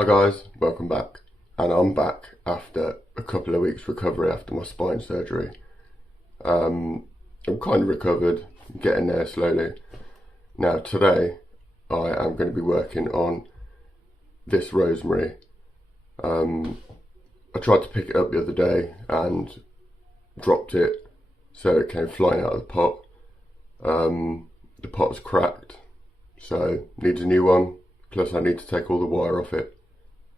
Hi guys, welcome back. And I'm back after a couple of weeks recovery after my spine surgery. I'm kind of recovered, getting there slowly. Now today I am going to be working on this rosemary. I tried to pick it up the other day and dropped it, so it came flying out of the pot. The pot's cracked, so needs a new one, plus I need to take all the wire off it.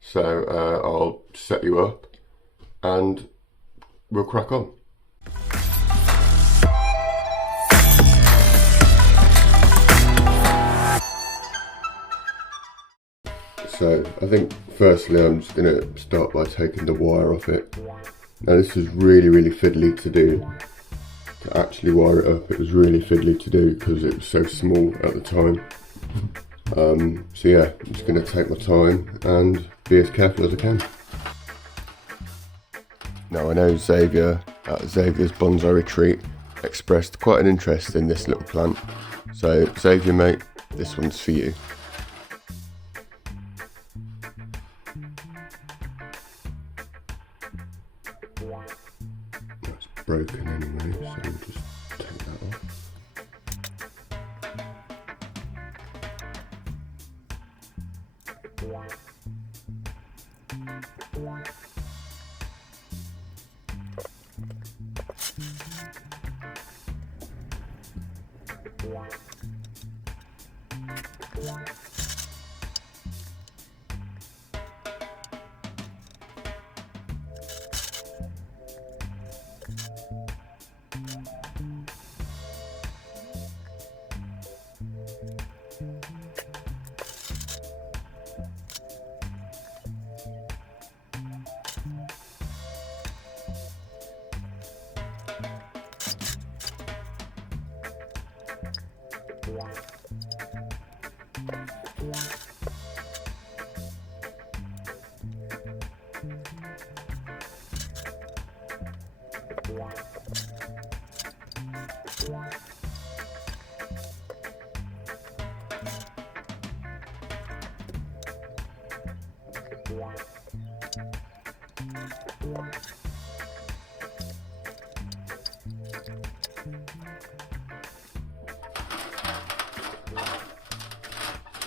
So I'll set you up and we'll crack on. So I think firstly I'm just going to start by taking the wire off it. Now this is really fiddly to do. To actually wire it up, it was really fiddly to do because it was so small at the time. So yeah, I'm just going to take my time and be as careful as I can. Now I know Xavier at Xavier's Bonsai Retreat expressed quite an interest in this little plant. So Xavier mate, this one's for you. That's broken anyway, so we'll just take that off.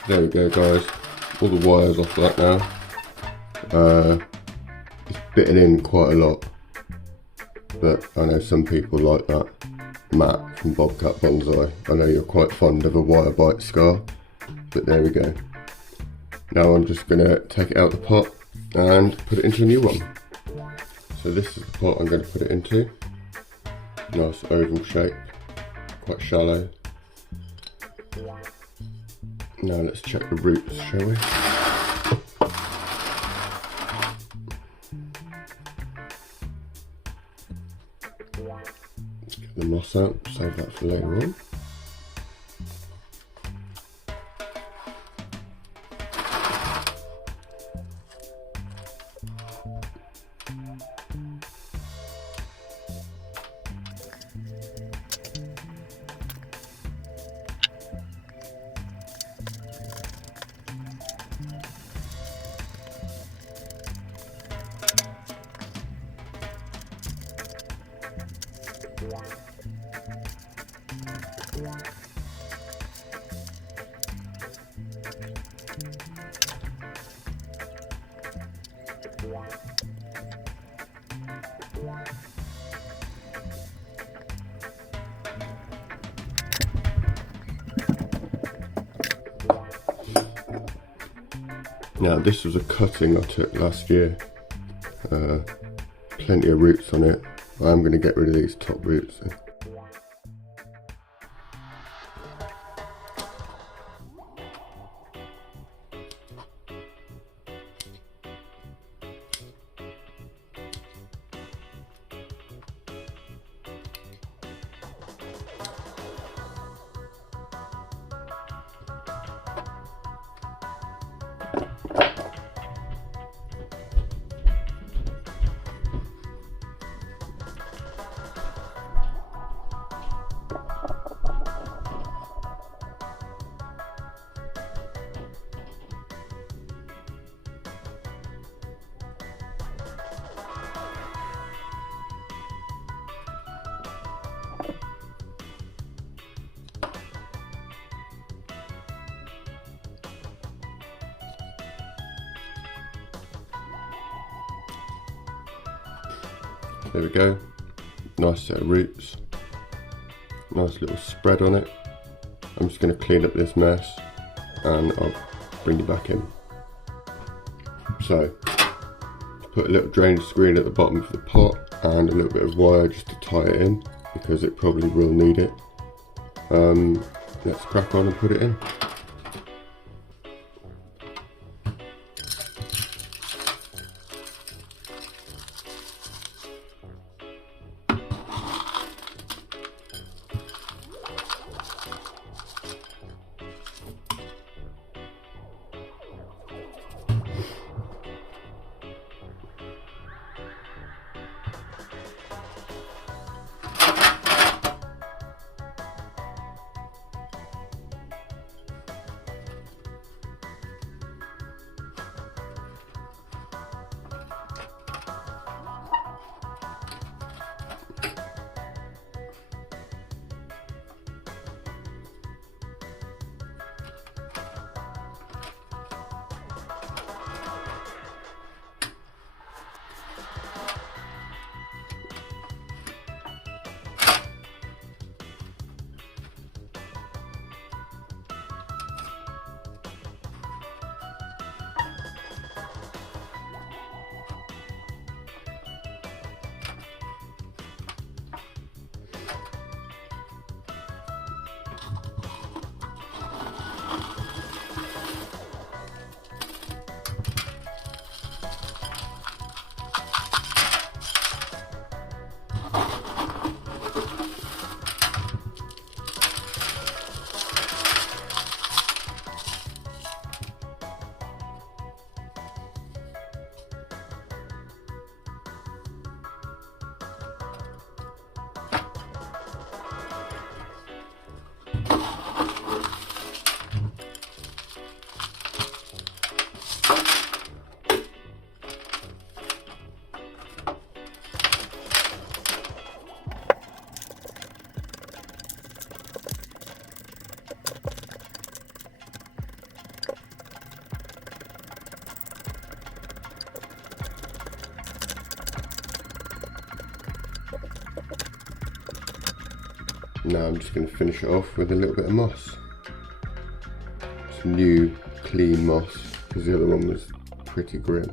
There we go guys, all the wires off that now. It's bitten in quite a lot, but I know some people like that. Matt from Bobcat Bonsai, I know you're quite fond of a wire bite scar, but there we go. Now I'm just going to take it out of the pot and put it into a new one. So this is the pot I'm going to put it into. Nice oval shape, quite shallow. Now let's check the roots, shall we? Get the moss out, save that for later on. Now this was a cutting I took last year, plenty of roots on it. I am going to get rid of these top roots. There we go. Nice set of roots. Nice little spread on it. I'm just going to clean up this mess and I'll bring you back in. So, put a little drainage screen at the bottom of the pot and a little bit of wire just to tie it in because it probably will need it. Let's crack on and put it in. Now I'm just going to finish it off with a little bit of moss. Some new clean moss because the other one was pretty grim.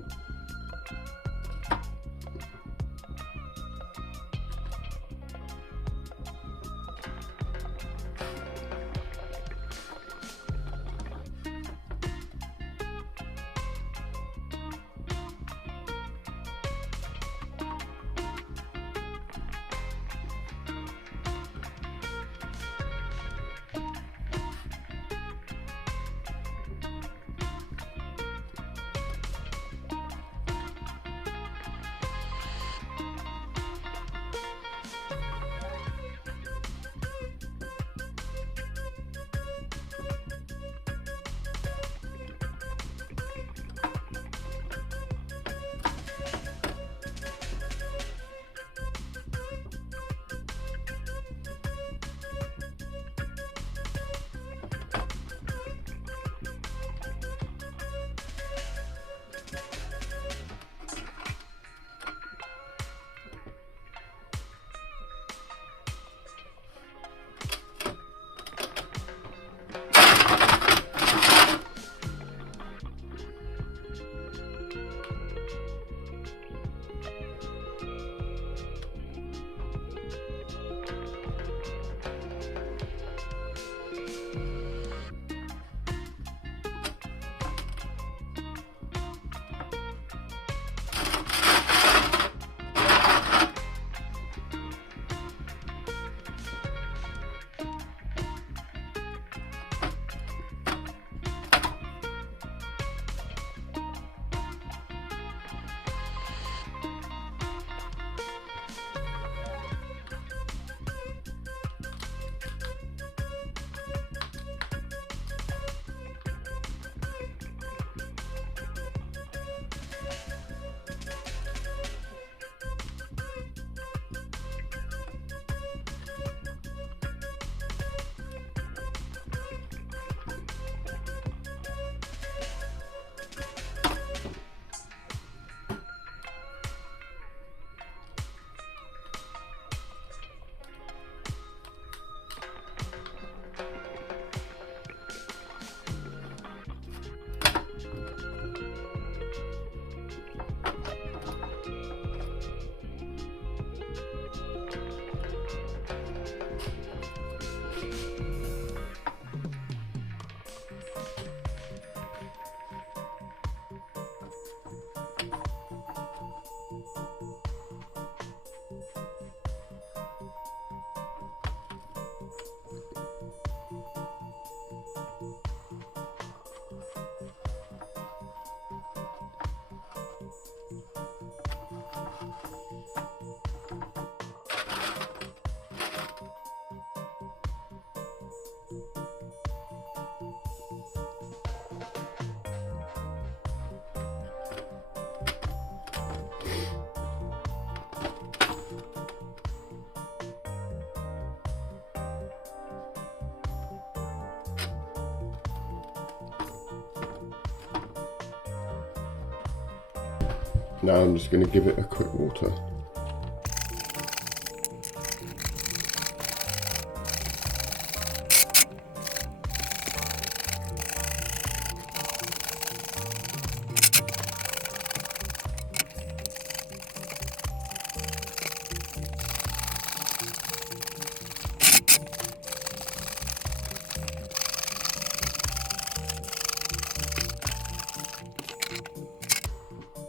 Now I'm just going to give it a quick water.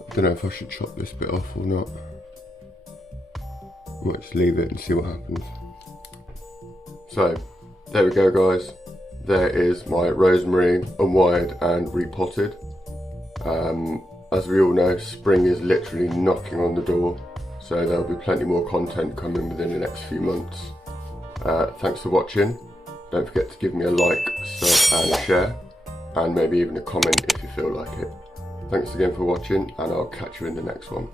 I don't know if I should chop this bit off or not. I might just leave it and see what happens. So, there we go guys. There is my rosemary unwired and repotted. As we all know, spring is literally knocking on the door, so there'll be plenty more content coming within the next few months. Thanks for watching. Don't forget to give me a like, sub and a share, and maybe even a comment if you feel like it. Thanks again for watching, and I'll catch you in the next one.